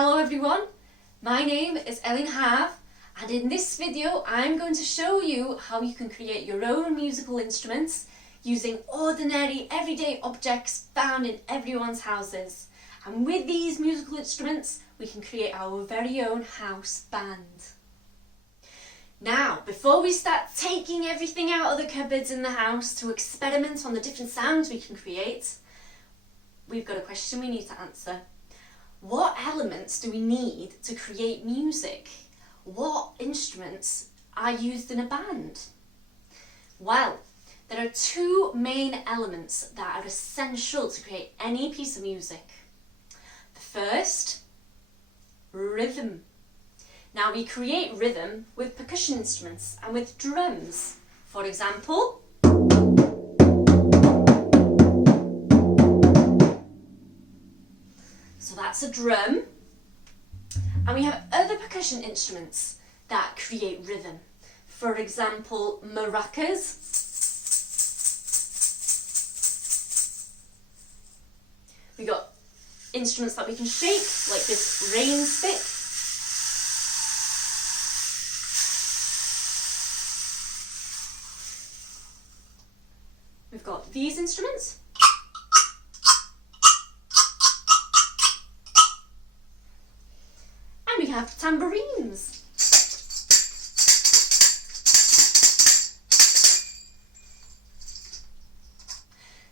Hello everyone, my name is Elin Taylor, and in this video I'm going to show you how you can create your own musical instruments using ordinary everyday objects found in everyone's houses. And with these musical instruments we can create our very own house band. Now, before we start taking everything out of the cupboards in the house to experiment on the different sounds we can create, we've got a question we need to answer. What elements do we need to create music? What instruments are used in a band? Well, there are two main elements that are essential to create any piece of music. The first, rhythm. Now we create rhythm with percussion instruments and with drums. For example, so that's a drum. And we have other percussion instruments that create rhythm. For example, maracas. We got instruments that we can shake, like this rain stick. We've got these instruments. And we have tambourines.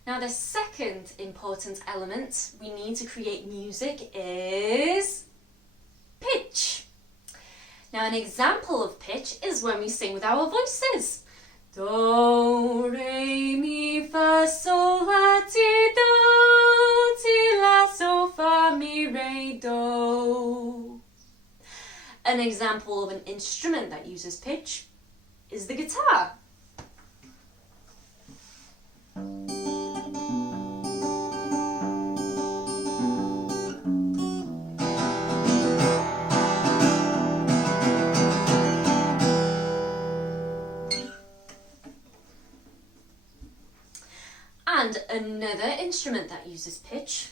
Now the second important element we need to create music is pitch. Now an example of pitch is when we sing with our voices. Do, re, mi, fa, sol, la, ti, do, ti, la, so, fa, mi, re, do. An example of an instrument that uses pitch is the guitar. And another instrument that uses pitch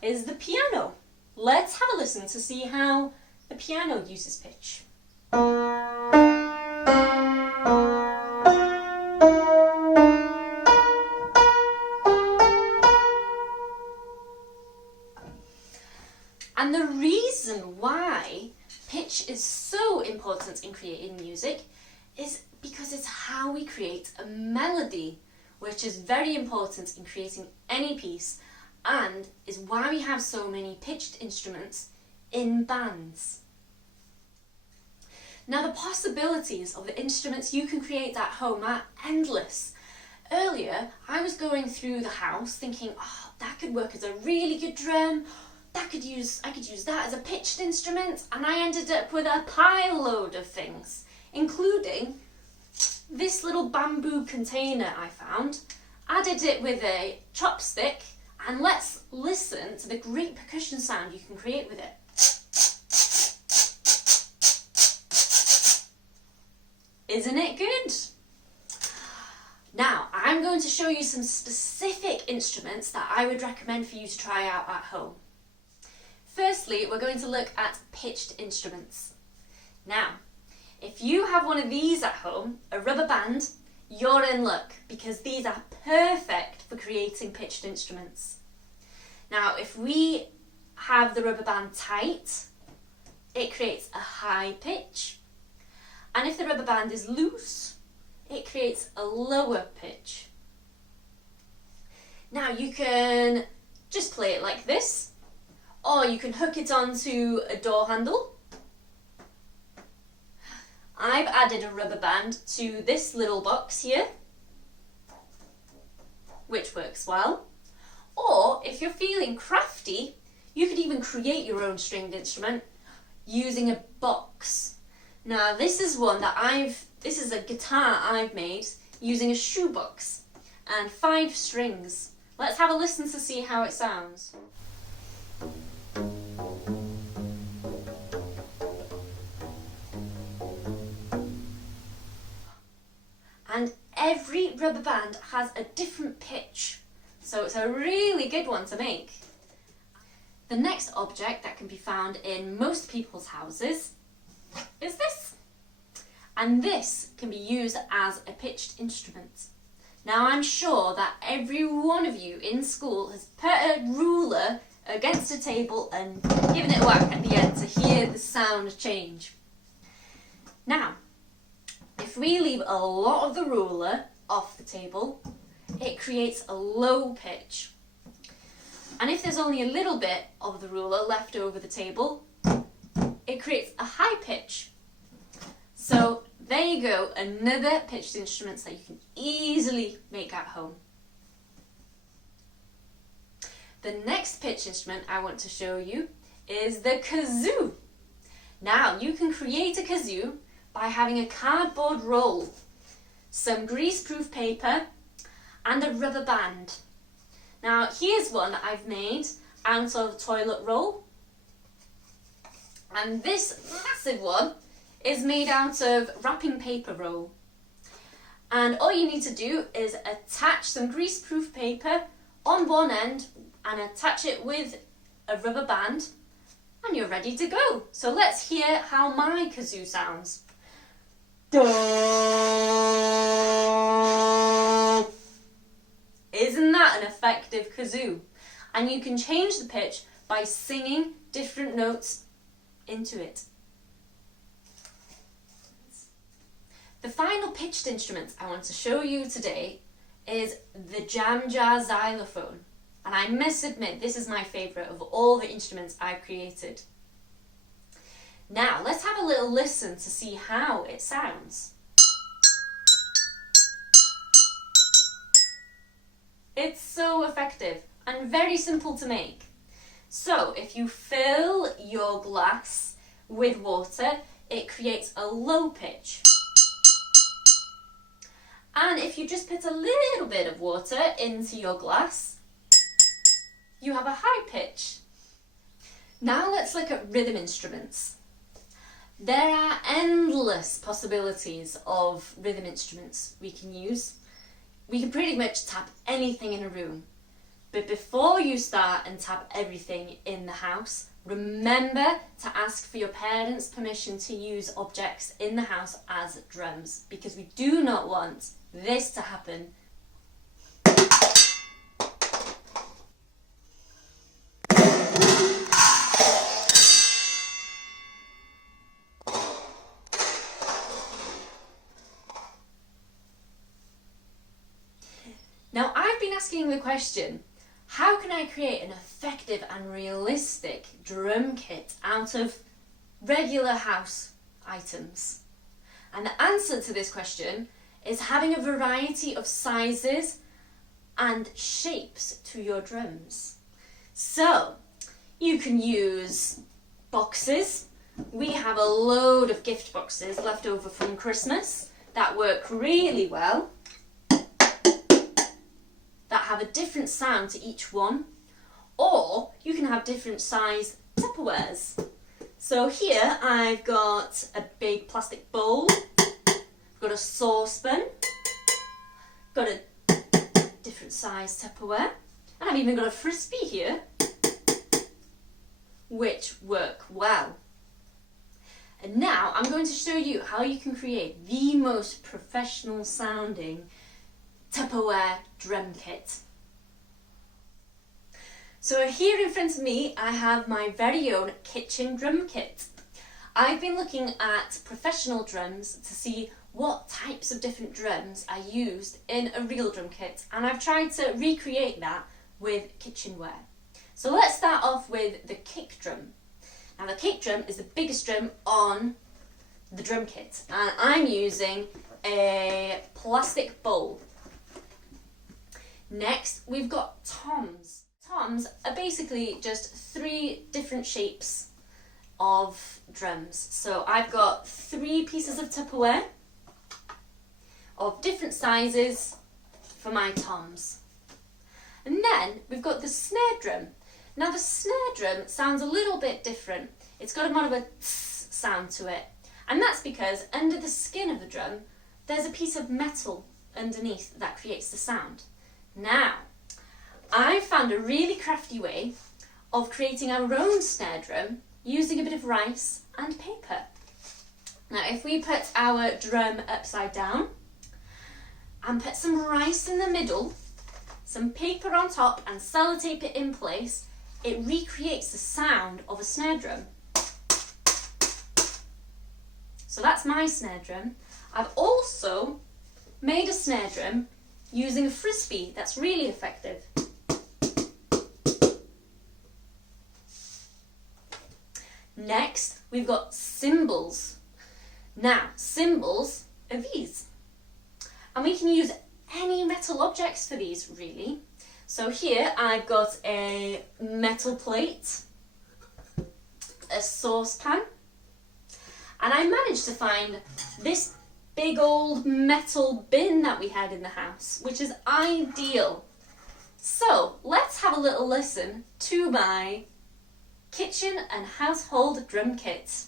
is the piano. Let's have a listen to see how the piano uses pitch. And the reason why pitch is so important in creating music is because it's how we create a melody, which is very important in creating any piece and is why we have so many pitched instruments in bands. Now the possibilities of the instruments you can create at home are endless. Earlier I was going through the house thinking, oh, that could work as a really good drum, I could use that as a pitched instrument, and I ended up with a pile load of things, including this little bamboo container I found, added it with a chopstick, and let's listen to the great percussion sound you can create with it. Isn't it good? Now, I'm going to show you some specific instruments that I would recommend for you to try out at home. Firstly, we're going to look at pitched instruments. Now, if you have one of these at home, a rubber band, you're in luck because these are perfect for creating pitched instruments. Now, if we have the rubber band tight, it creates a high pitch. And if the rubber band is loose, it creates a lower pitch. Now, you can just play it like this, or you can hook it onto a door handle. I've added a rubber band to this little box here, which works well. Or if you're feeling crafty, you could even create your own stringed instrument using a box. Now this is this is a guitar I've made using a shoebox and 5 strings. Let's have a listen to see how it sounds. And every rubber band has a different pitch, so it's a really good one to make. The next object that can be found in most people's houses is this. And this can be used as a pitched instrument. Now I'm sure that every one of you in school has put a ruler against a table and given it a whack at the end to hear the sound change. Now, if we leave a lot of the ruler off the table, it creates a low pitch. And if there's only a little bit of the ruler left over the table, it creates a high pitch. So there you go, another pitched instrument that you can easily make at home. The next pitched instrument I want to show you is the kazoo. Now you can create a kazoo by having a cardboard roll, some greaseproof paper and a rubber band. Now here's one that I've made out of toilet roll, and this massive one is made out of wrapping paper roll. And all you need to do is attach some greaseproof paper on one end and attach it with a rubber band and you're ready to go. So let's hear how my kazoo sounds. Isn't that an effective kazoo? And you can change the pitch by singing different notes into it. The final pitched instrument I want to show you today is the jam jar xylophone. And I must admit, this is my favourite of all the instruments I've created. Now, let's have a little listen to see how it sounds. It's so effective and very simple to make. So, if you fill your glass with water, it creates a low pitch. And if you just put a little bit of water into your glass, you have a high pitch. Now let's look at rhythm instruments. There are endless possibilities of rhythm instruments we can use. We can pretty much tap anything in a room. But before you start and tap everything in the house, remember to ask for your parents' permission to use objects in the house as drums, because we do not want this to happen. Now, I've been asking the question, how can I create an effective and realistic drum kit out of regular house items? And the answer to this question is having a variety of sizes and shapes to your drums. So, you can use boxes. We have a load of gift boxes left over from Christmas that work really well, that have a different sound to each one, or you can have different size Tupperwares. So here I've got a big plastic bowl, I've got a saucepan, got a different size Tupperware, and I've even got a frisbee here, which work well. And now I'm going to show you how you can create the most professional sounding Tupperware drum kit. So here in front of me I have my very own kitchen drum kit. I've been looking at professional drums to see what types of different drums are used in a real drum kit, and I've tried to recreate that with kitchenware. So let's start off with the kick drum. Now the kick drum is the biggest drum on the drum kit, and I'm using a plastic bowl. Next, we've got toms. Toms are basically just 3 different shapes of drums. So I've got 3 pieces of Tupperware of different sizes for my toms. And then we've got the snare drum. Now the snare drum sounds a little bit different. It's got more of a tss sound to it. And that's because under the skin of the drum, there's a piece of metal underneath that creates the sound. Now, I found a really crafty way of creating our own snare drum using a bit of rice and paper. Now if we put our drum upside down and put some rice in the middle, some paper on top and sellotape it in place, it recreates the sound of a snare drum. So that's my snare drum. I've also made a snare drum using a frisbee that's really effective. Next, we've got cymbals. Now, cymbals are these. And we can use any metal objects for these, really. So here I've got a metal plate, a saucepan, and I managed to find this big old metal bin that we had in the house, which is ideal. So let's have a little listen to my kitchen and household drum kit.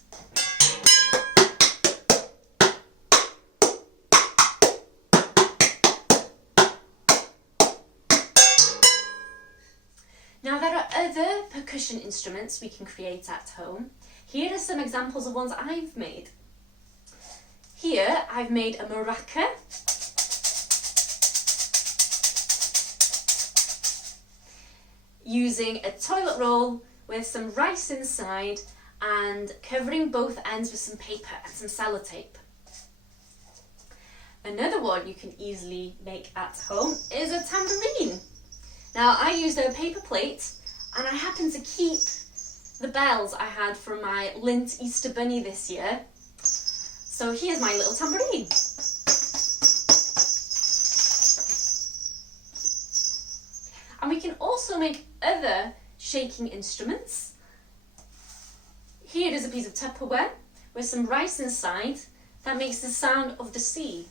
Now there are other percussion instruments we can create at home. Here are some examples of ones I've made. Here I've made a maraca, using a toilet roll with some rice inside and covering both ends with some paper and some sellotape. Another one you can easily make at home is a tambourine. Now I used a paper plate and I happened to keep the bells I had from my lint Easter bunny this year. So here's my little tambourine. And we can also make other shaking instruments. Here is a piece of Tupperware with some rice inside that makes the sound of the sea.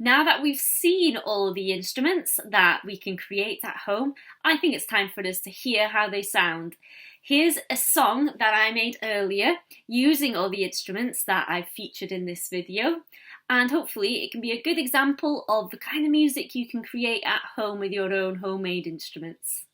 Now that we've seen all the instruments that we can create at home, I think it's time for us to hear how they sound. Here's a song that I made earlier using all the instruments that I've featured in this video, and hopefully it can be a good example of the kind of music you can create at home with your own homemade instruments.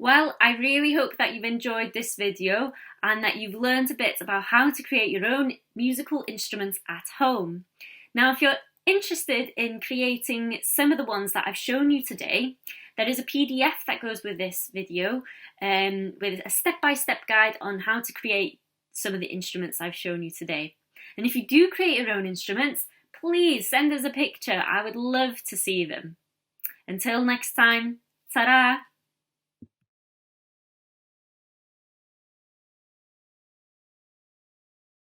Well, I really hope that you've enjoyed this video and that you've learned a bit about how to create your own musical instruments at home. Now, if you're interested in creating some of the ones that I've shown you today, there is a PDF that goes with this video with a step-by-step guide on how to create some of the instruments I've shown you today. And if you do create your own instruments, please send us a picture. I would love to see them. Until next time, ta-ra!